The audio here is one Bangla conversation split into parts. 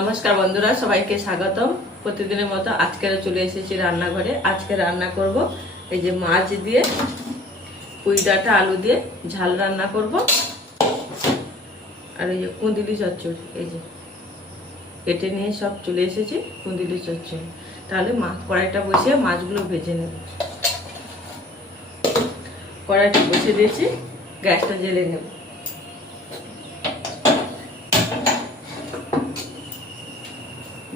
নমস্কার বন্ধুরা, সবাইকে স্বাগতম। প্রতিদিনের মতো আজকে চলে এসেছি রান্নাঘরে। আজকে রান্না করব এই যে মাছ দিয়ে, পুঁই আলু দিয়ে ঝাল রান্না করব। আর এই যে কুঁদিলি চচ্চড়ি, এই যে কেটে নিয়ে সব চলে এসেছি কুঁদিলি চচ্চড়ি। তাহলে মাছ কড়াইটা বসিয়ে মাছগুলো ভেজে নেব। কড়াইটা বসিয়ে দিয়েছি, গ্যাসটা জেলে নেব।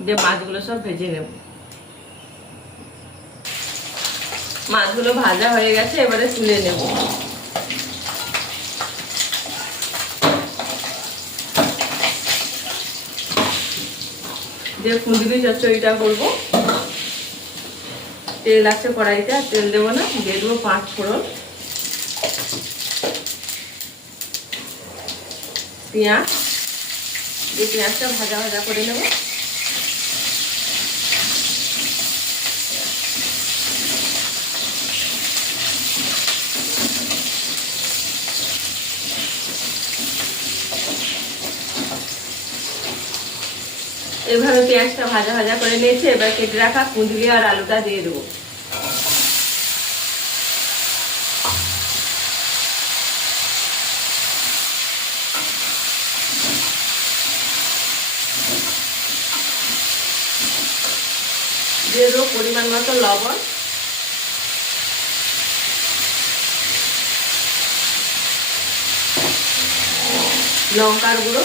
দিয়ে মাছগুলো সব ভেজে নেব। মাছগুলো ভাজা হয়ে গেছে, এবারে তুলে নেব। দিয়ে কুঁদলি চচ্চড়িটা করব, তেল আছে কড়াইতে, আর তেল দেবো না, দিয়ে দেবো পাঁচ ফোড়ন। পেঁয়াজ দিয়ে পেঁয়াজটা ভাজা ভাজা করে নেব। এভাবে পেঁয়াজটা ভাজা ভাজা করে নিয়েছি, এবার কেটে রাখা কুঁদলি আর আলুটা দিয়ে দেবো। দিয়ে দেবো পরিমাণ মতো লবণ। লঙ্কার গুঁড়ো।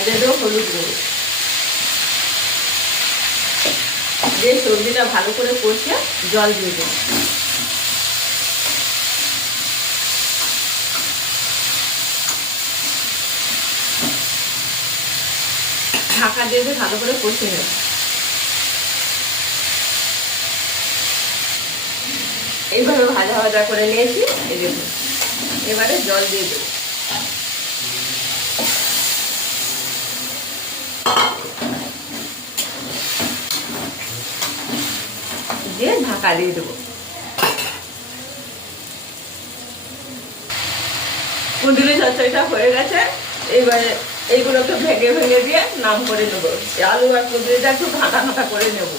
আর হলুদ গুঁড়ো দিয়ে সবজিটা ভালো করে কষে জল দিয়ে দেবো। ঢাকা দিয়ে দিয়ে ভালো করে কষে নেব। এইভাবে ভাজা ভাজা করে নিয়েছি, এই দেখুন। এবারে জল দিয়ে দেবো। দিয়ে ঢাকা দিয়ে দেবো। কুন্দুলি চচ্চড়িটা হয়ে গেছে। এইবারে এইগুলোকে ভেঙে ভেঙে দিয়ে নাম করে নেব আলু আর কুন্দুলিটা একটু ঘাঁটা ঘাঁটা করে নেব।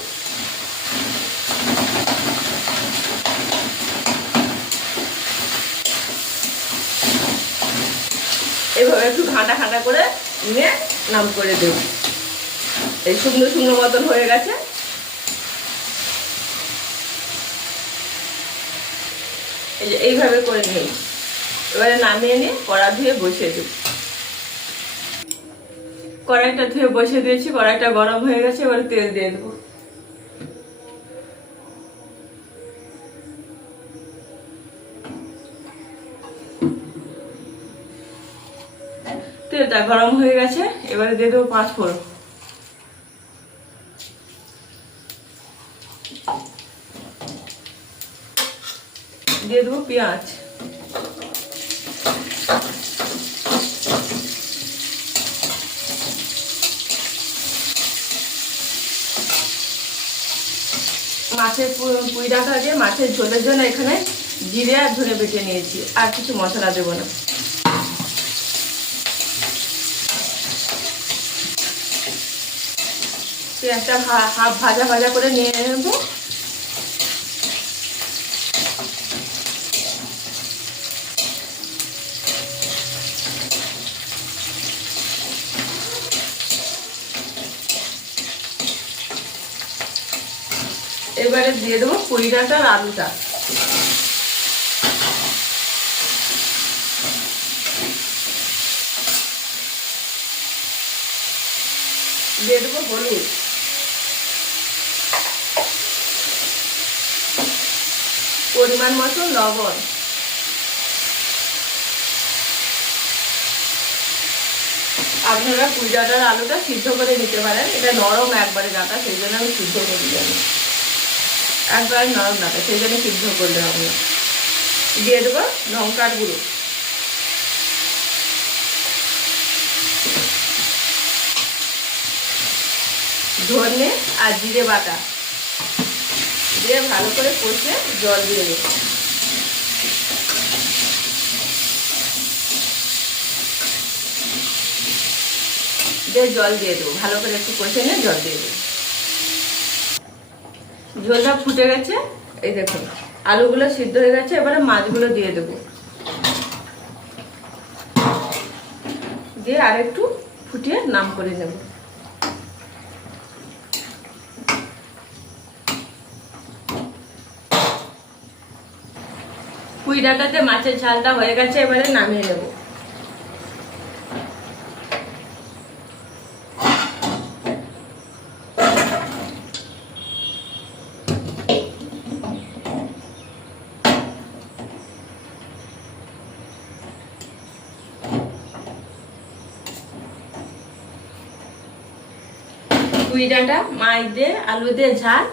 এইভাবে একটু ঘাঁটা ঘাঁটা করে নিয়ে নাম করে দেব। এই শুকনো শুকনো মতন হয়ে গেছে। এই যে এইভাবে করে নিই। এবারে নামিয়ে নিয়ে কড়া ধুয়ে বসিয়ে দেব কড়াইটা ধুয়ে বসিয়ে দিয়েছি, কড়াইটা গরম হয়ে গেছে, এবারে তেল দিয়ে দেবো। তেলটা গরম হয়ে গেছে, এবারে দিয়ে দেবো পাঁচ ফোড়ন। দিয়ে দেবো পেঁয়াজ। মাছের পুঁই ডাঁটা দিয়ে মাছের ঝোলের জন্য এখানে জিরে আর ধনে বেটে নিয়েছি। আর কিছু মশলা দেবো না। পেঁয়াজটা হাফ ভাজা ভাজা করে নিয়ে নেব। এবারে দিয়ে দেবো কুড়ি ডাঁটার আলুটা। দিয়ে দেবো হলুদ। পরিমাণ মতো লবণ। আপনারা ডাঁটার আলুটা সিদ্ধ করে নিতে পারেন। এটা নরম একবারে ডাটা সেই জন্য আমি সিদ্ধ করে জানি একবার নরম ডাটা সেই জন্য সিদ্ধ করলে হবে দিয়ে দেবো লঙ্কার গুঁড়ো। ধনে আর জিরে বাটা। দিয়ে ভালো করে কষে জল দিয়ে দেবো। দিয়ে জল দিয়ে দেবো। ভালো করে একটু কষে নিয়ে জল দিয়ে দেবো। ঝোলটা ফুটে গেছে। এই দেখুন, আলুগুলো সিদ্ধ হয়ে গেছে, এবারে মাছগুলো দিয়ে দেবো। দিয়ে আর একটু ফুটিয়ে নাম করে নেব পুঁই ডাঁটাতে মাছের ঝালটা হয়ে গেছে, এবারে নামিয়ে নেব। পুঁই ডাঁটা মাছ দিয়ে আলু দিয়ে ঝাল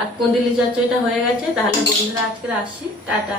আর কুন্দুলি চচ্চড়িটা হয়ে গেছে। তাহলে বন্ধুরা আজকে আসি টাটা।